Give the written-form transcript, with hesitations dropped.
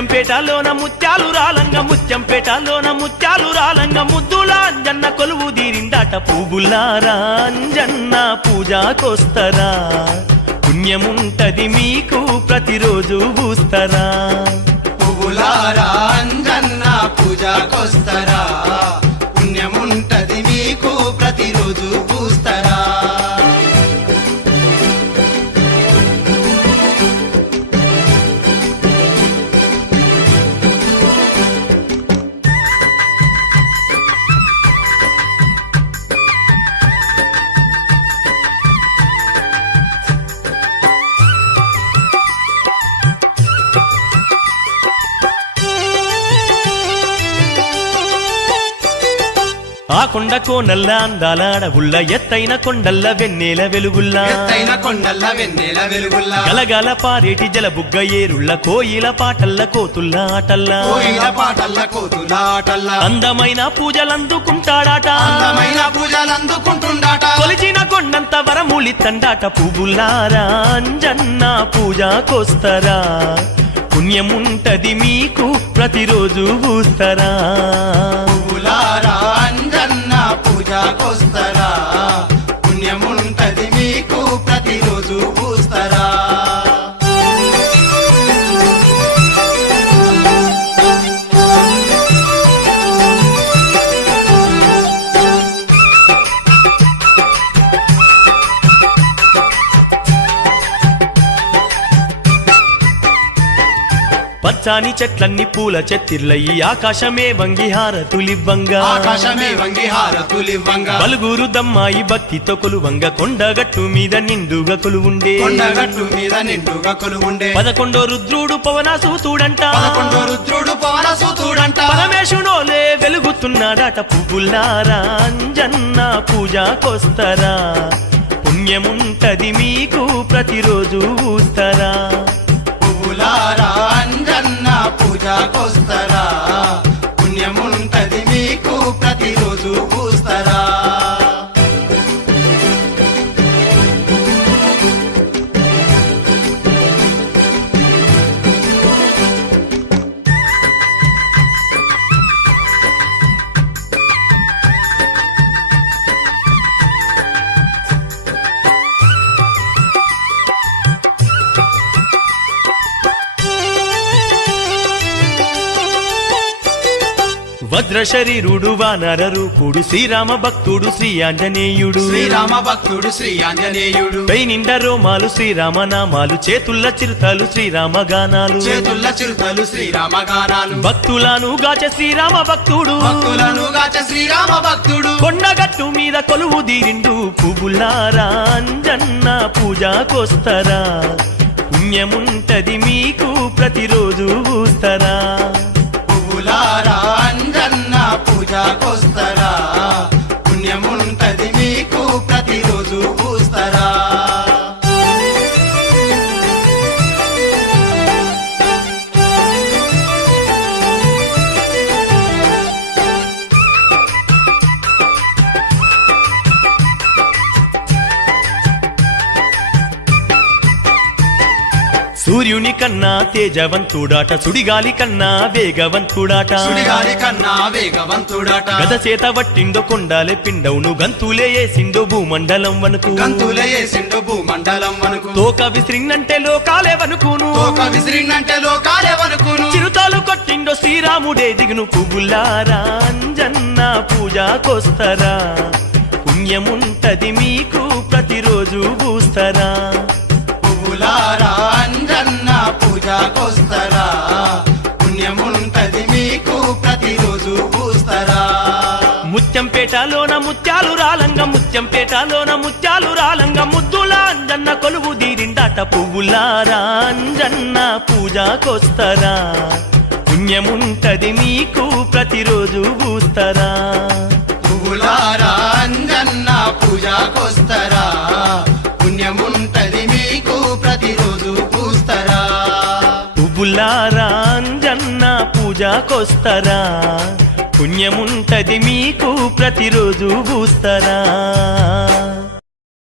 ముత్యంపేటలోన ముత్యాలు రాలంగ ముత్యంపేటలోన ముత్యాలు రాలంగ ముద్దుల అంజన్న కొలువు తీరిందాట పువ్వులారా అంజన్న పూజాకొస్తరా పుణ్యముంటది మీకు ప్రతిరోజు పూస్తరా పువ్వులారా అంజన్న పూజాకొస్తరా పుణ్యముంటది మీకు ప్రతిరోజు పూస్తరా ఆ కొండ కోనల్ల అందాల అడవుల్ల ఎత్తైన కొండల్ల వెన్నెల వెలుగుల్లా ఎత్తైన కొండల్ల వెన్నెల వెలుగుల్లా గలగల పారేటి జలబుగ్గ ఏరుళ్ళ కోయిల పాటల్ల కోతుల్ల ఆటల్లా కోయిల పాటల్ల కోతుల ఆటల్లా అందమైన పూజలందుకుంటాడాట అందమైన పూజలందుకుంటుండాట కొలిచిన కొండంత వరములిత్తండాట పువ్వులారా అంజన్న పూజాకొస్తరా పుణ్యముంటది మీకు ప్రతిరోజు పూస్తరా పువ్వులారా అంజన్న పూజాకొస్తరా పుణ్యముంటది మీకు ప్రతిరోజు పూస్తరా పచ్చాని చెట్లన్నీ పూల చెత్తిర్లయి ఆకాశమే వంగి హారతులివ్వంగా ఆకాశమే వంగి హారతులివ్వంగా బలుగురు దమ్మాయి భక్తితో కొలువంగ కొండగట్టు మీద నిండుగా కొలువుండే కొండగట్టు మీద నిండుగా కొలువుండే 11 రుద్రుడు పవనాసూతుడంట 11 రుద్రుడు పవనసూతుడంట పరమేశునోలే వెలుగుతున్నాడట పువ్వులారా అంజన్న పూజాకొస్తరా పుణ్యముంటది మీకు ప్రతిరోజు పూస్తరా పువ్వులారా అంజన్న పూజాకొస్తరా పుణ్యముంటది మీకు ప్రతిరోజు పూస్తరా వజ్ర శరీరుడు వానర రూపుడు శ్రీరామ భక్తుడు శ్రీ ఆంజనేయుడు శ్రీరామ భక్తుడు శ్రీ ఆంజనేయుడు పై నిండా రోమాలు శ్రీరామ నామాలు చేతుల్ల చిరుతలు శ్రీరామ గానాలు చేతుల్ల చిరుతలు శ్రీరామ గానాలు భక్తులను గాచ శ్రీరామ భక్తుడు భక్తులను గాచ శ్రీరామ భక్తుడు కొండగట్టు మీద కొలువు దీరిండు పువ్వులారా అంజన్న పూజాకొస్తరా పుణ్యముంటది మీకు ప్రతిరోజు పూస్తరా పువ్వులారా అంజన్న పూజాకొస్తరా పుణ్యముంటది మీకు ప్రతిరోజు పూస్తరా సూర్యుని కన్నా తేజవంతుడాట సుడిగాలి కన్నా వేగవంతుడాట సుడిగాలి కన్నా వేగవంతుడాట గద చేత వట్టిండో కొండాలే పిండవును గంతులే ఏసిండో భూమండలం వనుకు గంతులే వేసిండు భూమండలం వనుకు తోక విసిరిందంటే లోకాలే వనుకును తోక విసిరిందంటే లోకాలే వనుకును చిరుతాలు కొట్టిండో శ్రీరాముడే దిగును పువ్వులారా అంజన్న పూజాకొస్తరా పుణ్యముంటది మీకు ప్రతిరోజు పూస్తరా పువ్వులారా అంజన్న పూజాకొస్తరా పుణ్యముంటది మీకు ప్రతిరోజు పూస్తరా ముత్యంపేటలోన ముత్యాలు రాలంగ ముత్యంపేటలోన ముత్యాలు రాలంగ ముద్దుల అంజన్న కొలువు దీరిందాట పువ్వులారా అంజన్న పూజాకొస్తరా పుణ్యముంటది మీకు ప్రతిరోజు పూస్తరా పువ్వులారా అంజన్న పూజాకొస్తరా పుణ్యముంటది మీకు ప్రతిరోజు పూస్తరా పువ్వులారా అంజన్న పూజాకొస్తరా పుణ్యముంటది మీకు ప్రతిరోజు పూస్తరా